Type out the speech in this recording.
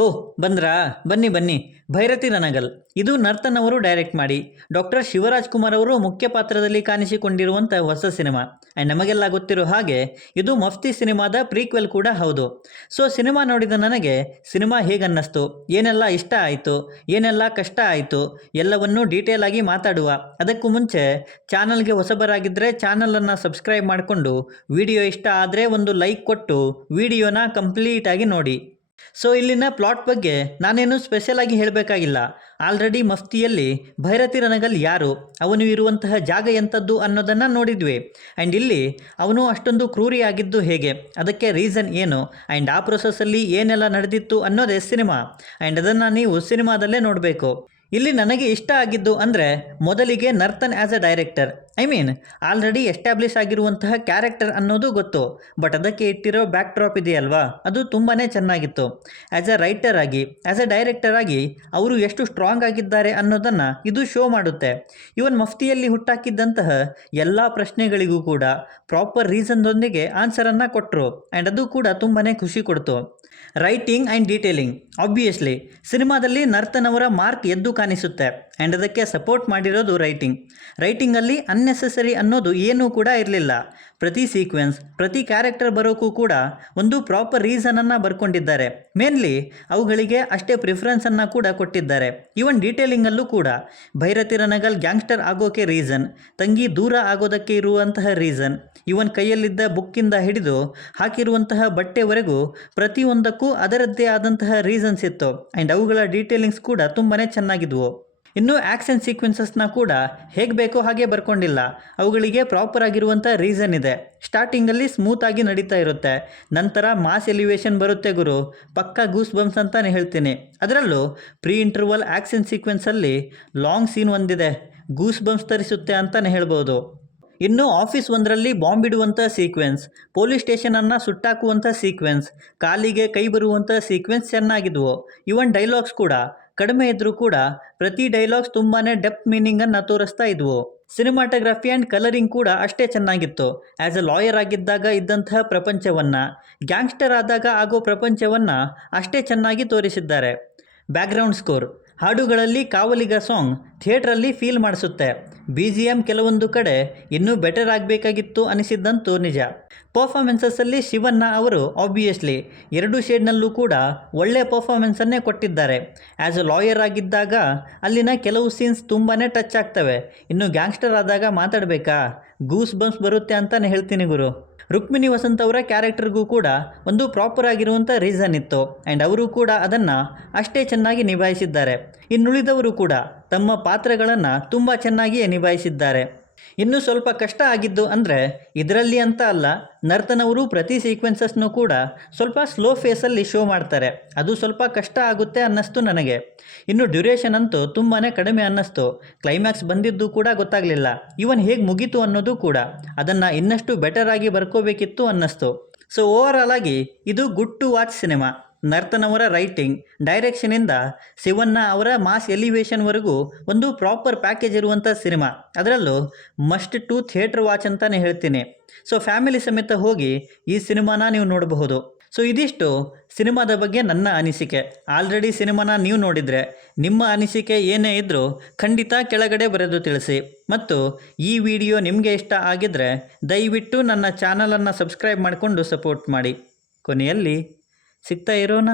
ಓಹ್ ಬಂದ್ರಾ? ಬನ್ನಿ ಬನ್ನಿ. ಭೈರತಿ ನನಗಲ್. ಇದು ನರ್ತನ್ ಅವರು ಡೈರೆಕ್ಟ್ ಮಾಡಿ ಡಾಕ್ಟರ್ ಶಿವರಾಜ್ ಕುಮಾರ್ ಅವರು ಮುಖ್ಯ ಪಾತ್ರದಲ್ಲಿ ಕಾಣಿಸಿಕೊಂಡಿರುವಂಥ ಹೊಸ ಸಿನಿಮಾ. ಆ್ಯಂಡ್ ನಮಗೆಲ್ಲ ಗೊತ್ತಿರೋ ಹಾಗೆ ಇದು ಮಫ್ತಿ ಸಿನಿಮಾದ ಪ್ರೀಕ್ವೆಲ್ ಕೂಡ ಹೌದು. ಸೊ ಸಿನಿಮಾ ನೋಡಿದ ನನಗೆ ಸಿನಿಮಾ ಹೇಗನ್ನಿಸ್ತು, ಏನೆಲ್ಲ ಇಷ್ಟ ಆಯಿತು, ಏನೆಲ್ಲ ಕಷ್ಟ ಆಯಿತು ಎಲ್ಲವನ್ನೂ ಡೀಟೇಲ್ ಆಗಿ ಮಾತಾಡುವ. ಅದಕ್ಕೂ ಮುಂಚೆ ಚಾನಲ್ಗೆ ಹೊಸಬರಾಗಿದ್ದರೆ ಚಾನಲನ್ನು ಸಬ್ಸ್ಕ್ರೈಬ್ ಮಾಡಿಕೊಂಡು ವಿಡಿಯೋ ಇಷ್ಟ ಆದರೆ ಒಂದು ಲೈಕ್ ಕೊಟ್ಟು ವಿಡಿಯೋನ ಕಂಪ್ಲೀಟಾಗಿ ನೋಡಿ. ಸೊ ಇಲ್ಲಿನ ಪ್ಲಾಟ್ ಬಗ್ಗೆ ನಾನೇನು ಸ್ಪೆಷಲ್ ಆಗಿ ಹೇಳಬೇಕಾಗಿಲ್ಲ. ಆಲ್ರೆಡಿ ಮಫ್ತಿಯಲ್ಲಿ ಭೈರತಿ ರಣಗಲ್ ಯಾರು, ಅವನು ಇರುವಂತಹ ಜಾಗ ಎಂಥದ್ದು ಅನ್ನೋದನ್ನು ನೋಡಿದ್ವಿ. ಆ್ಯಂಡ್ ಇಲ್ಲಿ ಅವನು ಅಷ್ಟೊಂದು ಕ್ರೂರಿಯಾಗಿದ್ದು ಹೇಗೆ, ಅದಕ್ಕೆ ರೀಸನ್ ಏನು, ಆ್ಯಂಡ್ ಆ ಪ್ರೊಸೆಸ್ಸಲ್ಲಿ ಏನೆಲ್ಲ ನಡೆದಿತ್ತು ಅನ್ನೋದೇ ಸಿನಿಮಾ. ಆ್ಯಂಡ್ ಅದನ್ನು ನೀವು ಸಿನಿಮಾದಲ್ಲೇ ನೋಡಬೇಕು. ಇಲ್ಲಿ ನನಗೆ ಇಷ್ಟ ಆಗಿದ್ದು ಅಂದರೆ ಮೊದಲಿಗೆ Narthan as a director, already establish ಆಗಿರುವಂತಹ ಕ್ಯಾರೆಕ್ಟರ್ ಅನ್ನೋದು ಗೊತ್ತು, ಬಟ್ ಅದಕ್ಕೆ ಇಟ್ಟಿರೋ ಬ್ಯಾಕ್ ಡ್ರಾಪ್ ಇದೆಯಲ್ವಾ, ಅದು ತುಂಬಾ ಚೆನ್ನಾಗಿತ್ತು. ಆ್ಯಸ್ ಅ ರೈಟರ್ ಆಗಿ, ಆ್ಯಸ್ ಅ ಡೈರೆಕ್ಟರ್ ಆಗಿ ಅವರು ಎಷ್ಟು ಸ್ಟ್ರಾಂಗ್ ಆಗಿದ್ದಾರೆ ಅನ್ನೋದನ್ನು ಇದು ಶೋ ಮಾಡುತ್ತೆ. ಇವನ್ ಮಫ್ತಿಯಲ್ಲಿ ಹುಟ್ಟಾಕಿದ್ದಂತಹ ಎಲ್ಲ ಪ್ರಶ್ನೆಗಳಿಗೂ ಕೂಡ ಪ್ರಾಪರ್ ರೀಸನ್ದೊಂದಿಗೆ ಆನ್ಸರನ್ನು ಕೊಟ್ಟರು. ಆ್ಯಂಡ್ ಅದು ಕೂಡ ತುಂಬಾ ಖುಷಿ ಕೊಡ್ತು. ರೈಟಿಂಗ್ ಆ್ಯಂಡ್ ಡೀಟೇಲಿಂಗ್, ಆಬ್ವಿಯಸ್ಲಿ ಸಿನಿಮಾದಲ್ಲಿ ನರ್ತನ್ ಅವರ ಮಾರ್ಕ್ ಎದ್ದು ಕಾಣಿಸುತ್ತೆ. ಆ್ಯಂಡ್ ಅದಕ್ಕೆ ಸಪೋರ್ಟ್ ಮಾಡಿರೋದು ರೈಟಿಂಗಲ್ಲಿ ಅನ್ನೆಸೆಸರಿ ಅನ್ನೋದು ಏನೂ ಕೂಡ ಇರಲಿಲ್ಲ. ಪ್ರತಿ ಸೀಕ್ವೆನ್ಸ್, ಪ್ರತಿ ಕ್ಯಾರೆಕ್ಟರ್ ಬರೋಕ್ಕೂ ಕೂಡ ಒಂದು ಪ್ರಾಪರ್ ರೀಸನನ್ನು ಬರ್ಕೊಂಡಿದ್ದಾರೆ. ಮೇನ್ಲಿ ಅವುಗಳಿಗೆ ಅಷ್ಟೇ ಪ್ರಿಫರೆನ್ಸನ್ನು ಕೂಡ ಕೊಟ್ಟಿದ್ದಾರೆ. ಈವನ್ ಡೀಟೇಲಿಂಗಲ್ಲೂ ಕೂಡ ಭೈರತಿ ರಣಗಲ್ ಗ್ಯಾಂಗ್ಸ್ಟರ್ ಆಗೋಕ್ಕೆ ರೀಸನ್, ತಂಗಿ ದೂರ ಆಗೋದಕ್ಕೆ ಇರುವಂತಹ ರೀಸನ್, ಇವನ್ ಕೈಯಲ್ಲಿದ್ದ ಬುಕ್ಕಿಂದ ಹಿಡಿದು ಹಾಕಿರುವಂತಹ ಬಟ್ಟೆವರೆಗೂ ಪ್ರತಿಯೊಂದಕ್ಕೂ ಅದರದ್ದೇ ಆದಂತಹ ರೀಸನ್ಸ್ ಇತ್ತು. ಆ್ಯಂಡ್ ಅವುಗಳ ಡೀಟೇಲಿಂಗ್ಸ್ ಕೂಡ ತುಂಬಾ ಚೆನ್ನಾಗಿದ್ವು. ಇನ್ನು ಆ್ಯಕ್ಷನ್ ಸೀಕ್ವೆನ್ಸಸ್ನ ಕೂಡ ಹೇಗೆ ಬೇಕೋ ಹಾಗೆ ಬರ್ಕೊಂಡಿಲ್ಲ, ಅವುಗಳಿಗೆ ಪ್ರಾಪರ್ ಆಗಿರುವಂಥ ರೀಸನ್ ಇದೆ. ಸ್ಟಾರ್ಟಿಂಗಲ್ಲಿ ಸ್ಮೂತಾಗಿ ನಡೀತಾ ಇರುತ್ತೆ, ನಂತರ ಮಾಸ್ ಎಲಿವೇಶನ್ ಬರುತ್ತೆ ಗುರು, ಪಕ್ಕಾ ಗೂಸ್ ಬಂಪ್ಸ್ ಅಂತಲೇ ಹೇಳ್ತೀನಿ. ಅದರಲ್ಲೂ ಪ್ರೀ ಇಂಟರ್ವಲ್ ಆ್ಯಕ್ಷನ್ ಸೀಕ್ವೆನ್ಸಲ್ಲಿ ಲಾಂಗ್ ಸೀನ್ ಒಂದಿದೆ, ಗೂಸ್ ಬಂಪ್ಸ್ ತರಿಸುತ್ತೆ ಅಂತಲೇ ಹೇಳ್ಬೋದು. ಇನ್ನು ಆಫೀಸ್ ಒಂದರಲ್ಲಿ ಬಾಂಬ್ ಇಡುವಂಥ ಸೀಕ್ವೆನ್ಸ್, ಪೊಲೀಸ್ ಸ್ಟೇಷನನ್ನು ಸುಟ್ಟಾಕುವಂಥ ಸೀಕ್ವೆನ್ಸ್, ಕಾಲಿಗೆ ಕೈ ಬರುವಂಥ ಸೀಕ್ವೆನ್ಸ್ ಚೆನ್ನಾಗಿದ್ವು. ಇವನ್ ಡೈಲಾಗ್ಸ್ ಕೂಡ ಕಡಿಮೆ ಇದ್ದರೂ ಕೂಡ ಪ್ರತಿ ಡೈಲಾಗ್ಸ್ ತುಂಬಾ ಡೆಪ್ತ್ ಮೀನಿಂಗನ್ನು ತೋರಿಸ್ತಾ ಇದ್ವು. ಸಿನಿಮಾಟೋಗ್ರಫಿ ಆ್ಯಂಡ್ ಕಲರಿಂಗ್ ಕೂಡ ಅಷ್ಟೇ ಚೆನ್ನಾಗಿತ್ತು. ಆ್ಯಸ್ ಅ ಲಾಯರ್ ಆಗಿದ್ದಾಗ ಇದ್ದಂತಹ ಪ್ರಪಂಚವನ್ನು, ಗ್ಯಾಂಗ್ಸ್ಟರ್ ಆದಾಗ ಆಗೋ ಪ್ರಪಂಚವನ್ನು ಅಷ್ಟೇ ಚೆನ್ನಾಗಿ ತೋರಿಸಿದ್ದಾರೆ. ಬ್ಯಾಕ್ಗ್ರೌಂಡ್ ಸ್ಕೋರ್, ಹಾಡುಗಳಲ್ಲಿ ಕಾವಲಿಗ ಸಾಂಗ್ ಥಿಯೇಟ್ರಲ್ಲಿ ಫೀಲ್ ಮಾಡಿಸುತ್ತೆ. BGM ಕೆಲವೊಂದು ಕಡೆ ಇನ್ನೂ ಬೆಟರ್ ಆಗಬೇಕಾಗಿತ್ತು ಅನಿಸಿದ್ದಂತೂ ನಿಜ. ಪರ್ಫಾರ್ಮೆನ್ಸಸ್ಸಲ್ಲಿ ಶಿವಣ್ಣ ಅವರು ಆಬ್ವಿಯಸ್ಲಿ 2 ಶೇಡ್ನಲ್ಲೂ ಕೂಡ ಒಳ್ಳೆಯ ಪರ್ಫಾರ್ಮೆನ್ಸನ್ನೇ ಕೊಟ್ಟಿದ್ದಾರೆ. ಆ್ಯಸ್ ಅ ಲಾಯರ್ ಆಗಿದ್ದಾಗ ಅಲ್ಲಿನ ಕೆಲವು ಸೀನ್ಸ್ ತುಂಬಾ ಟಚ್ ಆಗ್ತವೆ. ಇನ್ನು ಗ್ಯಾಂಗ್ಸ್ಟರ್ ಆದಾಗ ಮಾತಾಡಬೇಕಾ, ಗೂಸ್ ಬಂಪ್ಸ್ ಬರುತ್ತೆ ಅಂತಲೇ ಹೇಳ್ತೀನಿ ಗುರು. ರುಕ್ಮಿಣಿ ವಸಂತ್ ಅವರ ಕ್ಯಾರೆಕ್ಟರ್ಗೂ ಕೂಡ ಒಂದು ಪ್ರಾಪರ್ ಆಗಿರುವಂಥ ರೀಸನ್ ಇತ್ತು. ಆ್ಯಂಡ್ ಅವರು ಕೂಡ ಅದನ್ನು ಅಷ್ಟೇ ಚೆನ್ನಾಗಿ ನಿಭಾಯಿಸಿದ್ದಾರೆ. ಇನ್ನುಳಿದವರು ಕೂಡ ತಮ್ಮ ಪಾತ್ರಗಳನ್ನು ತುಂಬ ಚೆನ್ನಾಗಿಯೇ ನಿಭಾಯಿಸಿದ್ದಾರೆ. ಇನ್ನೂ ಸ್ವಲ್ಪ ಕಷ್ಟ ಆಗಿದ್ದು ಅಂದರೆ ಇದರಲ್ಲಿ ಅಂತ ಅಲ್ಲ, ನರ್ತನ್ ಅವರು ಪ್ರತಿ ಸೀಕ್ವೆನ್ಸಸ್ನೂ ಕೂಡ ಸ್ವಲ್ಪ ಸ್ಲೋ ಫೇಸಲ್ಲಿ ಶೋ ಮಾಡ್ತಾರೆ. ಅದು ಸ್ವಲ್ಪ ಕಷ್ಟ ಆಗುತ್ತೆ ಅನ್ನಿಸ್ತು ನನಗೆ. ಇನ್ನು ಡ್ಯೂರೇಷನ್ ಅಂತೂ ತುಂಬಾ ಕಡಿಮೆ ಅನ್ನಿಸ್ತು. ಕ್ಲೈಮ್ಯಾಕ್ಸ್ ಬಂದಿದ್ದು ಕೂಡ ಗೊತ್ತಾಗಲಿಲ್ಲ. ಇವನ್ ಹೇಗೆ ಮುಗೀತು ಅನ್ನೋದು ಕೂಡ ಅದನ್ನು ಇನ್ನಷ್ಟು ಬೆಟರ್ ಆಗಿ ಬರ್ಕೋಬೇಕಿತ್ತು ಅನ್ನಿಸ್ತು. ಸೊ ಓವರಾಲ್ ಆಗಿ ಇದು ಗುಡ್ ಟು ವಾಚ್ ಸಿನಿಮಾ. ನರ್ತನ್ ಅವರ ರೈಟಿಂಗ್, ಡೈರೆಕ್ಷನಿಂದ ಶಿವಣ್ಣ ಅವರ ಮಾಸ್ ಎಲಿವೇಶನ್ವರೆಗೂ ಒಂದು ಪ್ರಾಪರ್ ಪ್ಯಾಕೇಜ್ ಇರುವಂಥ ಸಿನಿಮಾ. ಅದರಲ್ಲೂ ಮಸ್ಟ್ ಟು ಥಿಯೇಟರ್ ವಾಚ್ ಅಂತಲೇ ಹೇಳ್ತೀನಿ. ಸೊ ಫ್ಯಾಮಿಲಿ ಸಮೇತ ಹೋಗಿ ಈ ಸಿನಿಮಾನ ನೀವು ನೋಡಬಹುದು. ಸೊ ಇದಿಷ್ಟು ಸಿನಿಮಾದ ಬಗ್ಗೆ ನನ್ನ ಅನಿಸಿಕೆ. ಆಲ್ರೆಡಿ ಸಿನಿಮಾನ ನೀವು ನೋಡಿದರೆ ನಿಮ್ಮ ಅನಿಸಿಕೆ ಏನೇ ಇದ್ದರೂ ಖಂಡಿತ ಕೆಳಗಡೆ ಬರೆದು ತಿಳಿಸಿ. ಮತ್ತು ಈ ವಿಡಿಯೋ ನಿಮಗೆ ಇಷ್ಟ ಆಗಿದ್ದರೆ ದಯವಿಟ್ಟು ನನ್ನ ಚಾನಲನ್ನು ಸಬ್ಸ್ಕ್ರೈಬ್ ಮಾಡಿಕೊಂಡು ಸಪೋರ್ಟ್ ಮಾಡಿ. ಕೊನೆಯಲ್ಲಿ ಸಿಗ್ತಾ ಇರೋಣ.